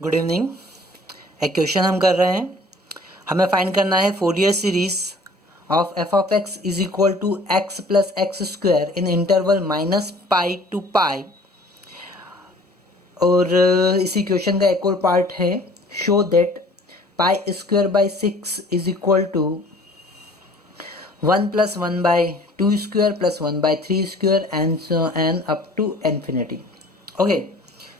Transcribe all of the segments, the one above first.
Good evening. एक question हम कर रहे हैं। हमें फाइंड करना है Fourier series of F of X is equal to X plus x square in interval minus pi to pi. और इसी क्वेश्चन का एक और पार्ट है, show that pi square by 6 is equal to 1 plus 1 by 2 square plus 1 by 3 square and up to infinity. Okay,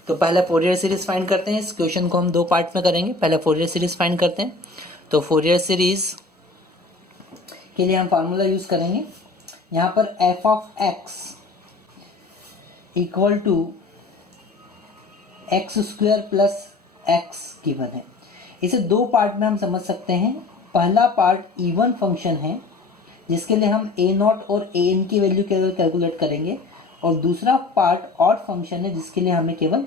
तो पहले Fourier series find करते हैं। इस क्वेश्चन को हम दो पार्ट में करेंगे। पहले फोरियर सीरीज फाइंड करते हैं। तो फोरियर सीरीज के लिए हम फार्मूला यूज करेंगे। यहाँ पर f of x equal to x square plus x given है। इसे दो पार्ट में हम समझ सकते हैं। पहला पार्ट इवन फंक्शन है जिसके लिए हम ए नॉट और ए एन की वैल्यू केवल कैलकुलेट करेंगे, और दूसरा पार्ट ऑड फंक्शन है जिसके लिए हमें केवल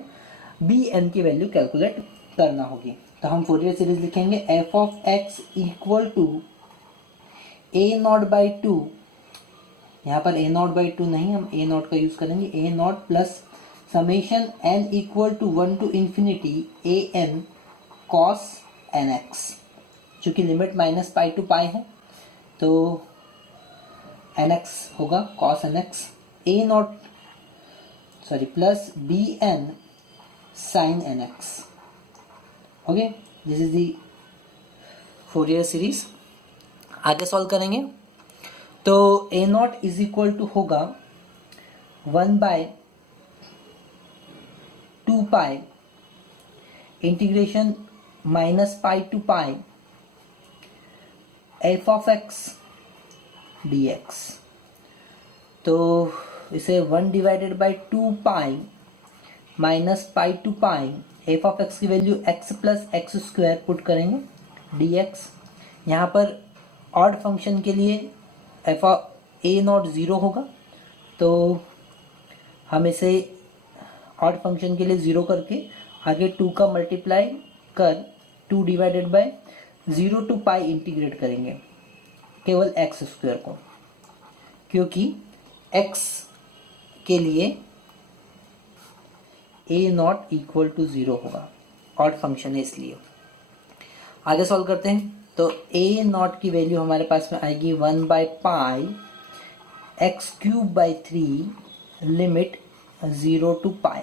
बी एन की वैल्यू कैलकुलेट करना होगी। तो हम फोरियर सीरीज लिखेंगे f of x equal to a naught by two. यहाँ पर ए नॉट बाई टू नहीं, हम ए नॉट का यूज करेंगे, A nought plus summation N equal to 1 to infinity A N cos N X. चूँकि limit minus pi to pi है तो N X होगा cos N X, A nought plus B N sine N X. Okay, this is the Fourier series. आगे solve करेंगे तो A nought is equal to होगा 1 by 2 pi integration minus pi to pi F of X D X. तो इसे 1 divided by 2 pi minus pi to pi F of x की value X plus x square put करेंगे D X. यहाँ पर odd function के लिए F of A nought zero होगा, तो हम इसे ऑड फंक्शन के लिए ज़ीरो करके आगे 2 का मल्टीप्लाई कर 2 divided by 0 to pi integrate करेंगे केवल एक्स स्क्वायर को, क्योंकि एक्स के लिए ए नॉट इक्वल टू 0 होगा, ऑड फंक्शन है इसलिए। आगे सॉल्व करते हैं तो ए नॉट की वैल्यू हमारे पास में आएगी 1 by pi X cube by 3 limit 0 to pi.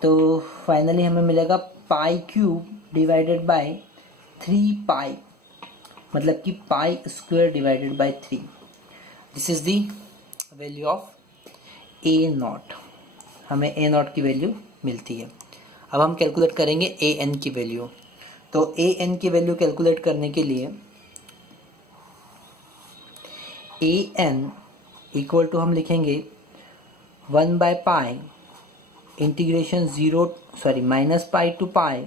तो फाइनली हमें मिलेगा pi cube divided by 3 pi, मतलब कि pi square divided by 3। This is the value of A nought. हमें ए नॉट की वैल्यू मिलती है। अब हम कैलकुलेट करेंगे ए एन की वैल्यू। तो ए एन की वैल्यू कैलकुलेट करने के लिए ए एन इक्वल टू हम लिखेंगे 1 by pi integration minus pi to pi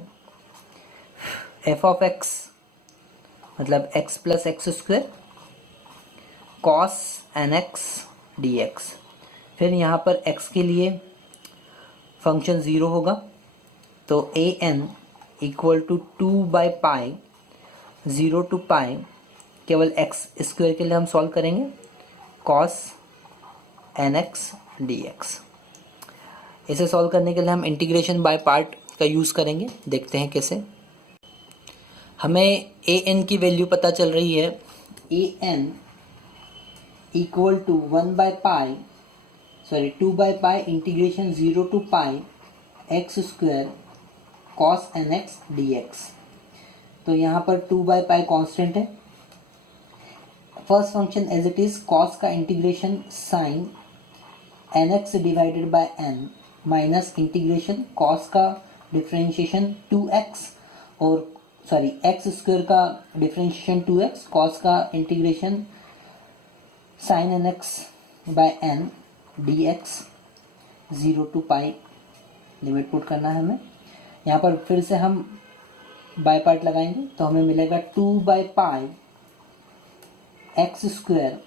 F of X, मतलब X plus x square cos N x D X. फिर यहाँ पर एक्स के लिए फंक्शन 0 होगा, तो A N equal to 2 by pi 0 to pi, केवल एक्स स्क्वायर के लिए हम सॉल्व करेंगे cos N x D X. इसे सॉल्व करने के लिए हम इंटीग्रेशन बाय पार्ट का यूज़ करेंगे। देखते हैं कैसे। हमें ए एन की वैल्यू पता चल रही है, A N equal to 1 by pi 2 by pi integration 0 to pi x square cos N x D X. तो यहाँ पर 2 बाई पाई कॉन्स्टेंट है। First function as it is cos का integration sine N x divided by N minus integration cos का differentiation 2x और X square का differentiation 2x, cos का integration sine N x by N D X 0 to pi limit put करना है हमें। यहाँ पर फिर से हम बाय पार्ट लगाएंगे तो हमें मिलेगा 2 by pi x square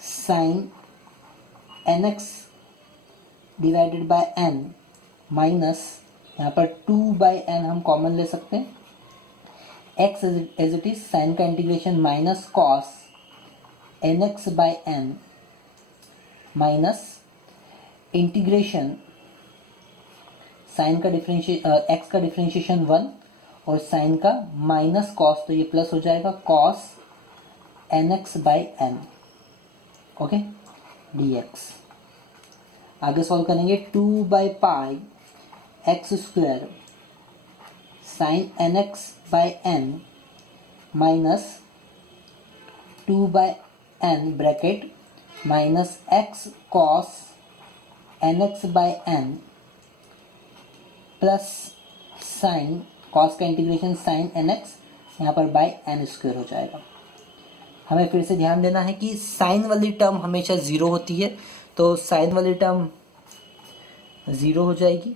sine N x divided by n minus, यहाँ पर 2 बाई एन हम कॉमन ले सकते हैं, X as it is sine का integration minus cos N x by N minus integration sine का एक्स का डिफ्रेंशिएशन 1 और साइन का माइनस कॉस, तो ये प्लस हो जाएगा cos N x by n, okay, d x. आगे सॉल्व करेंगे 2 by pi x square sine N x by N minus 2 by n bracket minus x cos N x by n plus sine cos का integration sine N x यहाँ पर by n square हो जाएगा। हमें फिर से ध्यान देना है कि साइन वाली टर्म हमेशा ज़ीरो होती है, तो साइन वाली टर्म ज़ीरो हो जाएगी,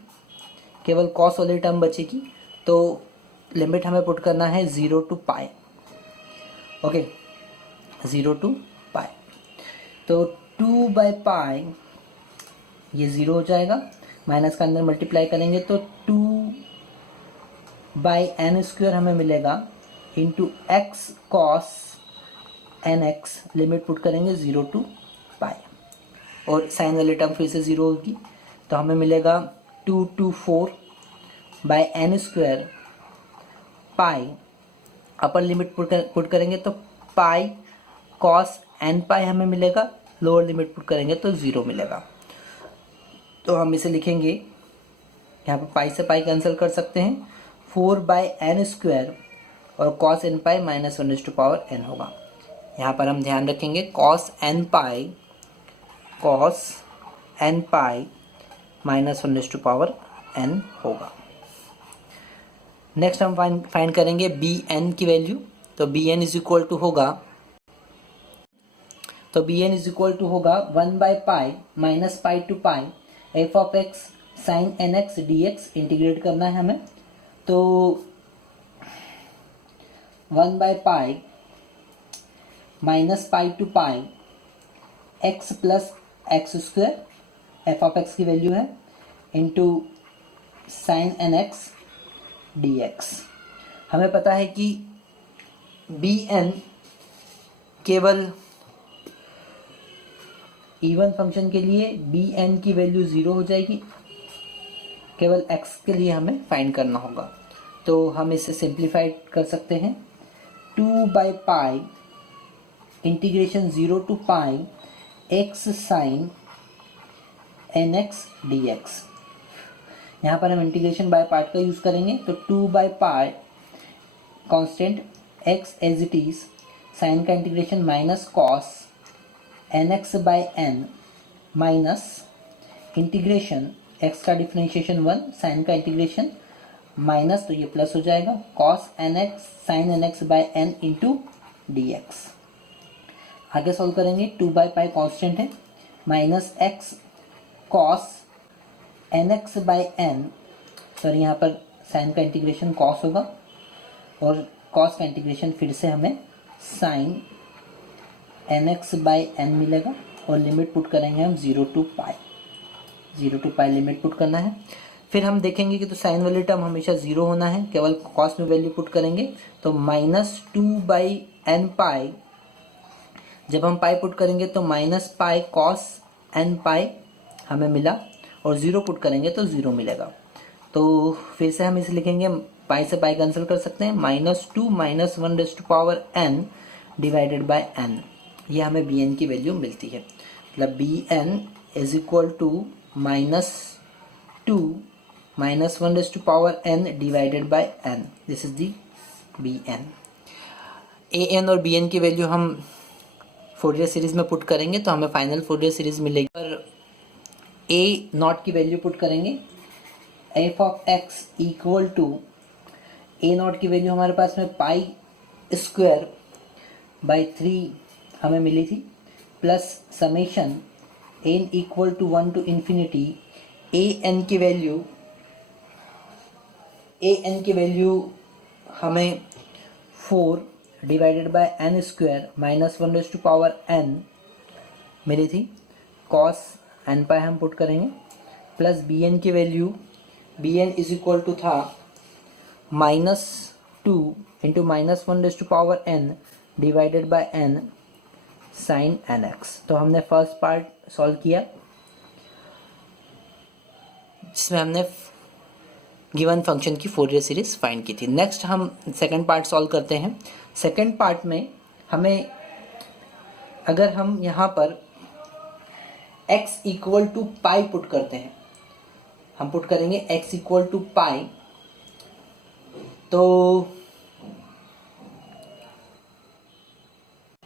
केवल कॉस वाली टर्म बचेगी। तो लिमिट हमें पुट करना है 0 to pi, okay, 0 to pi. तो 2 बाई पाई ये 0 हो जाएगा, माइनस का अंदर मल्टीप्लाई करेंगे तो 2 बाई एन स्क्वायर हमें मिलेगा into x cos N x, limit put करेंगे 0 टू पाई, और साइन वाली टर्म फिर से 0 होगी, तो हमें मिलेगा 2 to 4 by n square pi, upper limit put करेंगे तो पाई कॉस एन पाई हमें मिलेगा, लोअर लिमिट पुट करेंगे तो 0 मिलेगा। तो हम इसे लिखेंगे, यहाँ पर पाई से पाई कैंसिल कर सकते हैं, 4 बाई एन स्क्वायर और cos n pi minus 1/n होगा। यहाँ पर हम ध्यान रखेंगे cos n pi minus 1/n होगा। नेक्स्ट हम फाइंड करेंगे बी एन की वैल्यू। तो b n is equal to होगा 1 by pi minus pi to pi F of x sine N x D x, integrate करना है हमें। तो 1 by pi minus pi to pi x plus x square, f of x की value है, into sine N x D x. हमें पता है कि बी एन केवल इवन फंक्शन के लिए बी एन की वैल्यू 0 हो जाएगी, केवल एक्स के लिए हमें फाइंड करना होगा। तो हम इसे सिंप्लीफाई कर सकते हैं, 2 by pi integration 0 to pi X sine N x D X. यहाँ पर हम इंटीग्रेशन बाय पार्ट का यूज़ करेंगे, तो 2 by pi constant X as it is, sine का integration minus cos N x by N minus integration X का differentiation 1, sine का integration minus, तो ये प्लस हो जाएगा cos N X sine N x by N into D x. आगे solve करेंगे, 2 by pi constant है, minus x cos N x by n, sorry यहाँ पर साइन का इंटीग्रेशन कॉस होगा और कॉस का इंटीग्रेशन फिर से हमें sine N x by n मिलेगा, और लिमिट पुट करेंगे हम 0 टू पाई लिमिट पुट करना है। फिर हम देखेंगे कि तो साइन वाली टर्म हमेशा 0 होना है, केवल कॉस में वैल्यू पुट करेंगे, तो माइनस 2 बाई एन पाई, जब हम पाई पुट करेंगे तो माइनस पाई कॉस एन पाई हमें मिला, और 0 पुट करेंगे तो 0 मिलेगा। तो फिर से हम इसे लिखेंगे, पाई से पाई कैंसिल कर सकते हैं, -2 minus 1/n divided by n, ये हमें बी एन की वैल्यू मिलती है। मतलब b n is equal to -2 minus 1/n divided by n, this is the b n. A n और बी एन की वैल्यू हम फोरियर सीरीज में पुट करेंगे तो हमें फाइनल फोरियर सीरीज मिलेगी। पर ए नॉट की वैल्यू पुट करेंगे, f of x equal to a naught की वैल्यू हमारे पास में पाई स्क्वायर बाई 3 हमें मिली थी, plus summation N equal to 1 to infinity A n की वैल्यू हमें 4 divided by n square minus 1/n मिली थी, कॉस एन पाई हम पुट करेंगे, प्लस बी एन की value, b n is equal to था -2 into minus 1/n divided by n sine N x. तो हमने फर्स्ट पार्ट सॉल्व किया जिसमें हमने गिवन फंक्शन की फोरियर सीरीज फाइंड की थी। नेक्स्ट हम सेकंड पार्ट सॉल्व करते हैं। सेकंड पार्ट में हमें, अगर हम यहाँ पर x equal to pi put करते हैं, हम पुट करेंगे x इक्वल टू पाई,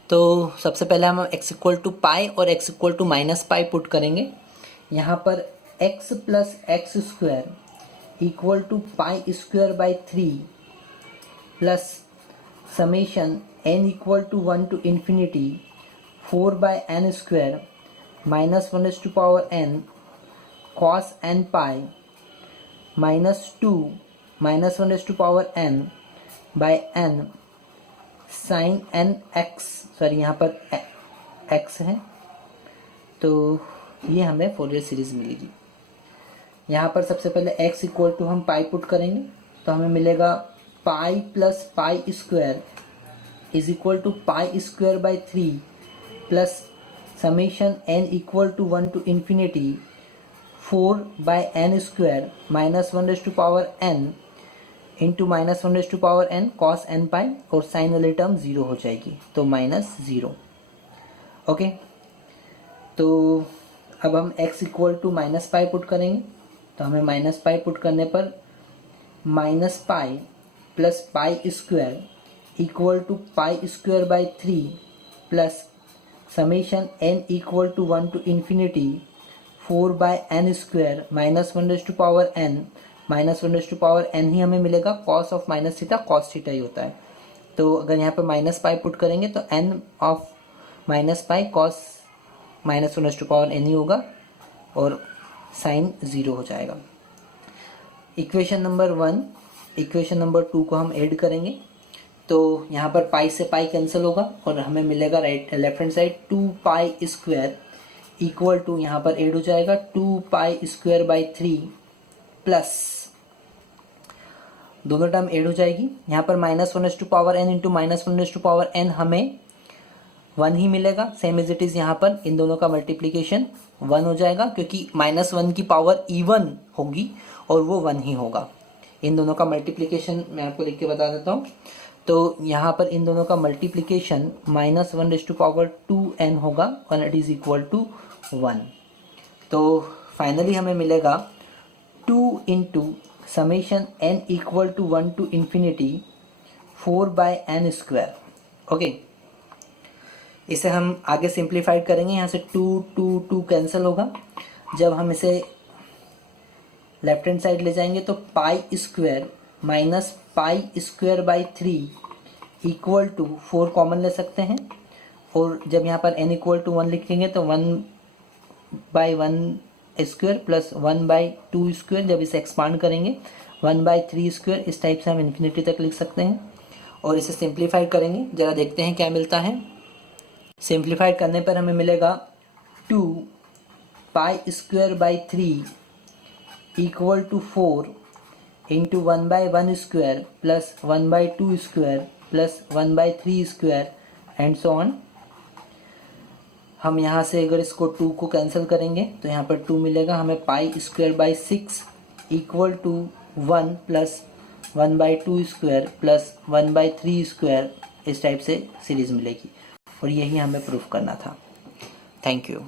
तो सबसे पहले हम x इक्वल टू पाई और x equal to minus pi put करेंगे। यहाँ पर x plus x square equal to pi square by 3 plus summation n equal to 1 to infinity 4 by n square minus 1 to power n cos n pi minus 2 minus 1 to power n by n sine N x, sorry यहाँ पर x है, तो ये हमें Fourier series मिलेगी। यहाँ पर सबसे पहले x इक्वल टू हम पाई पुट करेंगे, तो हमें मिलेगा pi plus pi square is equal to pi square by 3 plus summation n equal to 1 to infinity 4 by n square minus 1 to power n into minus 1 to power n cos n pi, और sine वाली term 0 हो जाएगी, तो -0। Okay, तो अब हम x equal to minus pi put करेंगे, तो हमें माइनस पाई पुट करने पर minus pi plus pi square equal to pi square by 3 plus summation n equal to 1 to infinity 4 by n square minus 1 to power n minus 1 to power n ही हमें मिलेगा। Cos of minus theta cos theta ही होता है, तो अगर यहाँ पर माइनस पाई पुट करेंगे तो n of minus pi cos minus 1 to power n ही होगा और साइन 0 हो जाएगा। इक्वेशन नंबर 1 इक्वेशन नंबर 2 को हम ऐड करेंगे, तो यहाँ पर पाई से पाई कैंसिल होगा और हमें मिलेगा left hand side 2 pi square equal to, यहाँ पर ऐड हो जाएगा 2 पाई स्क्वायर बाई 3 प्लस, दोनों टर्म ऐड हो जाएगी। यहाँ पर minus 1 to power n into minus 1 to power n हमें 1 ही मिलेगा, सेम एज इट इज़। यहाँ पर इन दोनों का मल्टीप्लिकेशन 1 हो जाएगा, क्योंकि -1 की पावर इवन होगी और वो 1 ही होगा। इन दोनों का मल्टीप्लिकेशन मैं आपको लिख के बता देता हूँ, तो यहाँ पर इन दोनों का मल्टीप्लिकेशन -1 टू पावर 2n होगा और इट इज़ इक्वल टू 1। तो फाइनली हमें मिलेगा 2 into summation n equal to 1 to infinity 4 by n square. Okay, इसे हम आगे सिंप्लीफाइड करेंगे, यहाँ से 2 कैंसिल होगा। जब हम इसे लेफ्ट हैंड साइड ले जाएंगे तो pi square minus pi square by 3 equal to 4 common ले सकते हैं, और जब यहाँ पर n इक्वल टू 1 लिखेंगे तो 1 by 1 square plus 1 by 2 square, जब इसे एक्सपांड करेंगे 1 बाई 3 स्क्वायर, इस टाइप से हम इन्फिनिटी तक लिख सकते हैं। और इसे सिंप्लीफाइड करेंगे, ज़रा देखते हैं क्या मिलता है। सिंप्लीफाइड करने पर हमें मिलेगा 2 pi square by 3 equal to 4 into 1 by 1 square plus 1 by 2 square plus 1 by 3 square and so on. हम यहाँ से अगर इसको 2 को कैंसिल करेंगे तो यहाँ पर 2 मिलेगा हमें, pi square by 6 equal to 1 plus 1 by 2 square plus 1 by 3 square, इस टाइप से सीरीज़ मिलेगी, और यही हमें प्रूफ करना था। Thank you.